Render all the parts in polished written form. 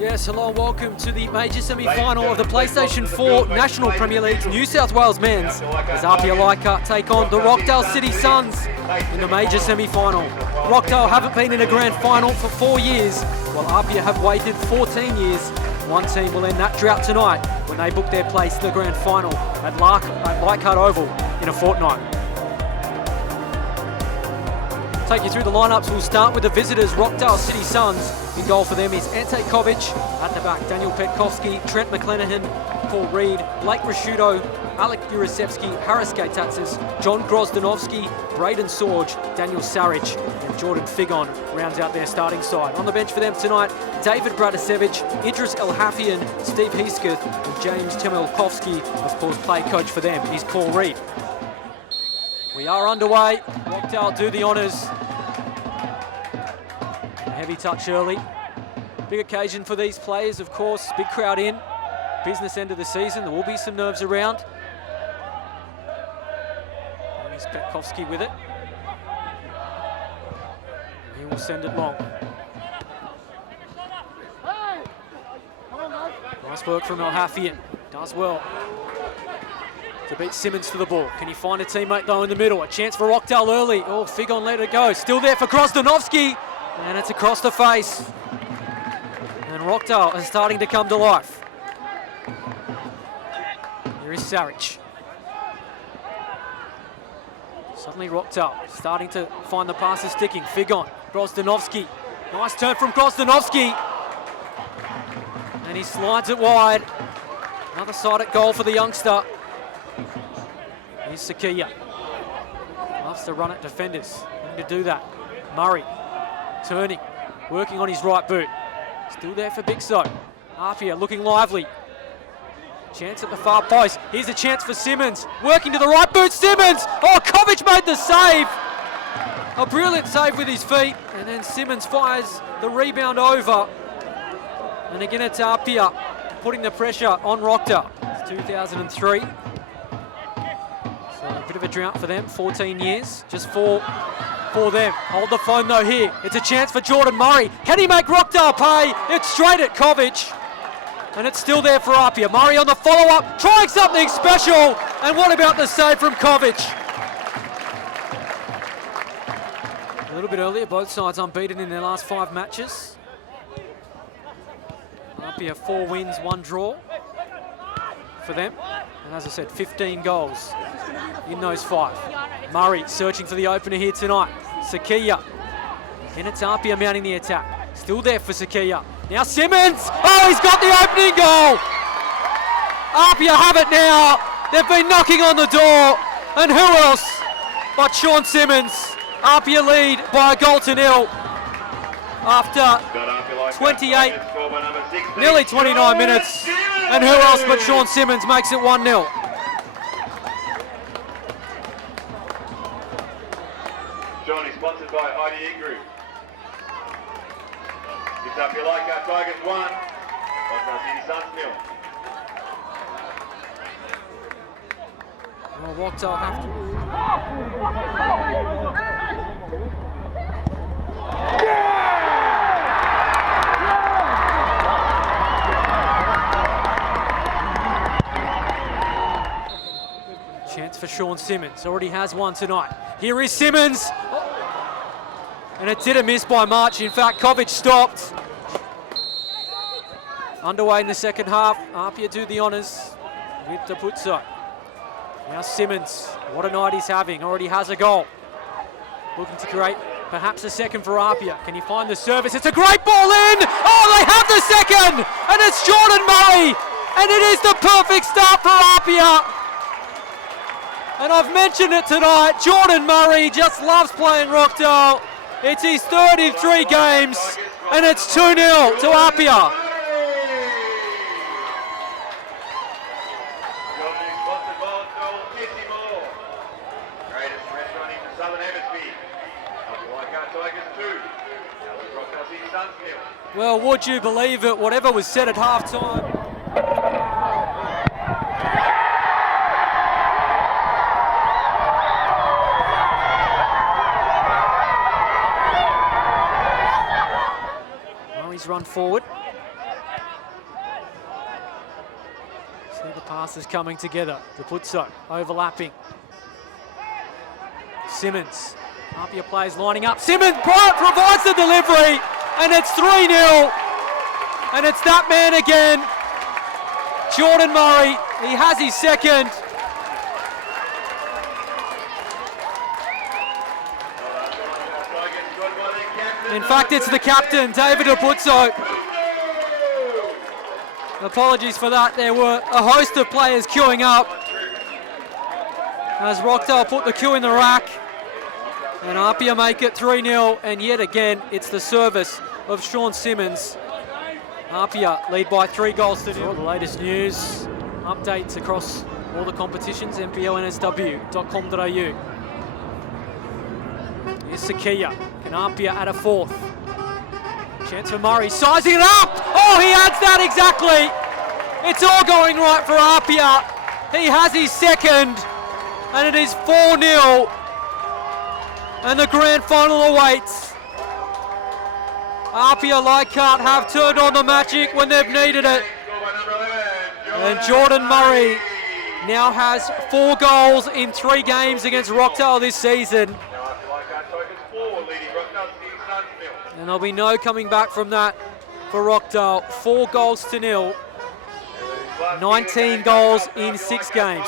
Yes, hello and welcome to the major semi-final of the PlayStation 4 National Premier League New South Wales Men's as APIA Leichhardt take on the Rockdale City Suns in the major semi-final. Rockdale haven't been in a grand final for 4 years, while APIA have waited 14 years. One team will end that drought tonight when they book their place to the grand final at Leichhardt Oval in a fortnight. Take you through the lineups. We'll start with the visitors, Rockdale City Suns. In goal for them is Ante Kovic. At the back, Daniel Petkovski, Trent McLenaghan, Paul Reed, Blake Rashudo, Alec Jurasevski, Haris Gaitatsis, John Grozdanovski, Braden Sorge, Daniel Saric, and Jordan Figon rounds out their starting side. On the bench for them tonight, David Bradasevich, Idris El Hafian, Steve Heasketh, and James Temelkovski. Of course, play coach for them is Paul Reed. We are underway. Rockdale do the honours. Heavy touch early. Big occasion for these players, of course. Big crowd in. Business end of the season. There will be some nerves around. There's Petkovski with it. He will send it long. Nice work from El Hafian. Does well to beat Simmons to the ball. Can he find a teammate though in the middle? A chance for Rockdale early. Oh, Figon let it go. Still there for Grozdanovski. And it's across the face. And Rockdale is starting to come to life. Here is Saric. Suddenly Rockdale starting to find the passes sticking. Figon, Grozdanovski. Nice turn from Grozdanovski. And he slides it wide. Another side at goal for the youngster. Here's Sakia. Loves to run at defenders. Looking to do that. Murray. Turning, working on his right boot. Still there for Bixo. APIA looking lively. Chance at the far post. Here's a chance for Simmons. Working to the right boot, Simmons! Oh, Kovic made the save! A brilliant save with his feet. And then Simmons fires the rebound over. And again it's APIA putting the pressure on Rockdale. It's 2003. So a bit of a drought for them, 14 years. Just for them. Hold the phone though here. It's a chance for Jordan Murray. Can he make Rockdale pay? It's straight at Kovic. And it's still there for APIA. Murray on the follow-up, trying something special. And what about the save from Kovic? A little bit earlier, both sides unbeaten in their last 5 matches. APIA 4 wins, 1 draw for them. And as I said, 15 goals in those 5. Murray searching for the opener here tonight. Sakia. And it's APIA mounting the attack. Still there for Sakia. Now Simmons! Oh, he's got the opening goal! APIA have it now. They've been knocking on the door. And who else but Sean Simmons? APIA lead by a goal to nil after 28, nearly 29 minutes. And who else but Sean Simmons makes it 1-0. Johnny, sponsored by IDE Group. It's APIA Leichhardt Tigers 1, Rockdale City Suns 0. Well, Rockdale have to... Chance for Sean Simmons. Already has one tonight. Here is Simmons. And it didn't miss by much. In fact, Kovic stopped. Underway in the second half. APIA do the honours with Tapuzzo. Now Simmons. What a night he's having. Already has a goal. Looking to create perhaps a second for APIA. Can he find the service? It's a great ball in! Oh, they have the second! And it's Jordan Murray! And it is the perfect start for APIA! And I've mentioned it tonight, Jordan Murray just loves playing Rockdale. It's his 33 games, and it's 2-0 to APIA. Well, would you believe it, whatever was said at half-time. Run forward. Passes coming together. Capuzzo overlapping. Simmons. APIA players lining up. Simmons provides the delivery, and it's 3-0. And it's that man again, Jordan Murray. He has his second. In fact, it's the captain, David Capuzzo. Apologies for that. There were a host of players queuing up as Rockdale put the queue in the rack. And APIA make it 3-0, and yet again, it's the service of Sean Simmons. APIA lead by 3 goals to 0. All the latest news, updates across all the competitions, NPL, NSW.com.au. Here's Sakia. Can APIA add a 4th? Chance for Murray, sizing it up! Oh, he adds that exactly! It's all going right for APIA. He has his second, and it is 4-0. And the grand final awaits. APIA Leichhardt have turned on the magic when they've needed it. And Jordan Murray now has 4 goals in 3 games against Rockdale this season. And there'll be no coming back from that for Rockdale. 4 goals to 0. 19 goals in 6 games.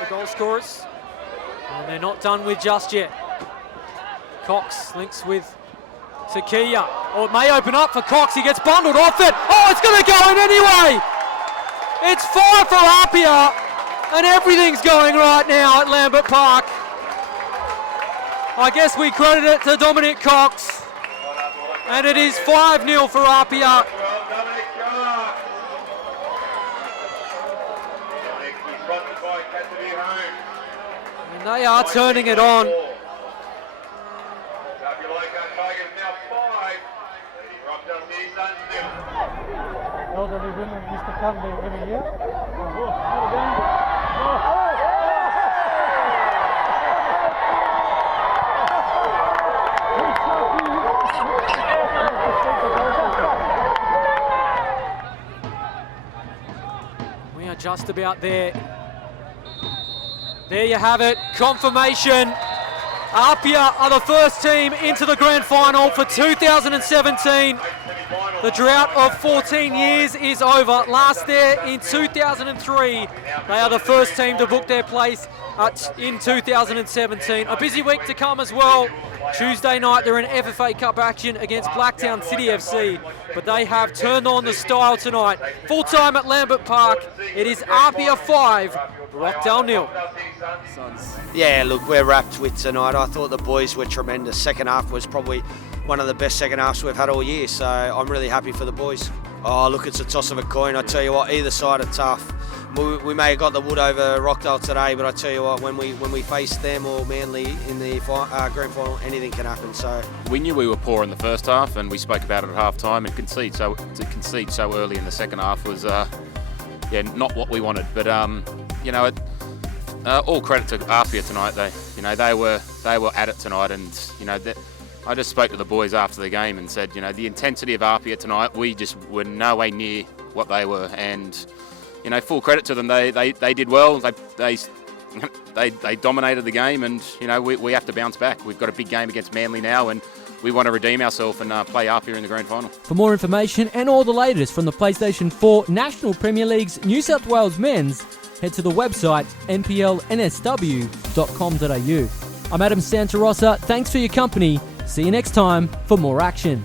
The goal scorers. And they're not done with just yet. Cox links with Sakia. Oh, it may open up for Cox. He gets bundled off it. Oh, it's going to go in anyway. It's 4 for APIA. And everything's going right now at Lambert Park. I guess we credit it to Dominic Cox. And it is 5-0 for APIA. And they are turning it on. Elderly women used to come there every year. We are just about there. There you have it, confirmation. APIA are the first team into the grand final for 2017. The drought of 14 years is over. Last there in 2003. They are the first team to book their place in 2017. A busy week to come as well. Tuesday night they're in FFA Cup action against Blacktown City FC, but they have turned on the style tonight. Full time at Lambert Park. It is APIA 5, Rockdale 0. Yeah, look, we're wrapped with tonight. I thought the boys were tremendous. Second half was probably one of the best second halves we've had all year, so I'm really happy for the boys. Oh, look, it's a toss of a coin. I tell you what, either side are tough. We may have got the wood over Rockdale today, but I tell you what, when we face them or Manly in the grand final, anything can happen. So we knew we were poor in the first half, and we spoke about it at half time. And to concede so early in the second half was not what we wanted. But all credit to APIA tonight. They were at it tonight, and I just spoke to the boys after the game and said, the intensity of APIA tonight, we just were no way near what they were, and full credit to them. They did well. They dominated the game, and we have to bounce back. We've got a big game against Manly now, and we want to redeem ourselves and play APIA in the grand final. For more information and all the latest from the PlayStation 4 National Premier League's New South Wales men's, head to the website nplnsw.com.au. I'm Adam Santarossa. Thanks for your company. See you next time for more action.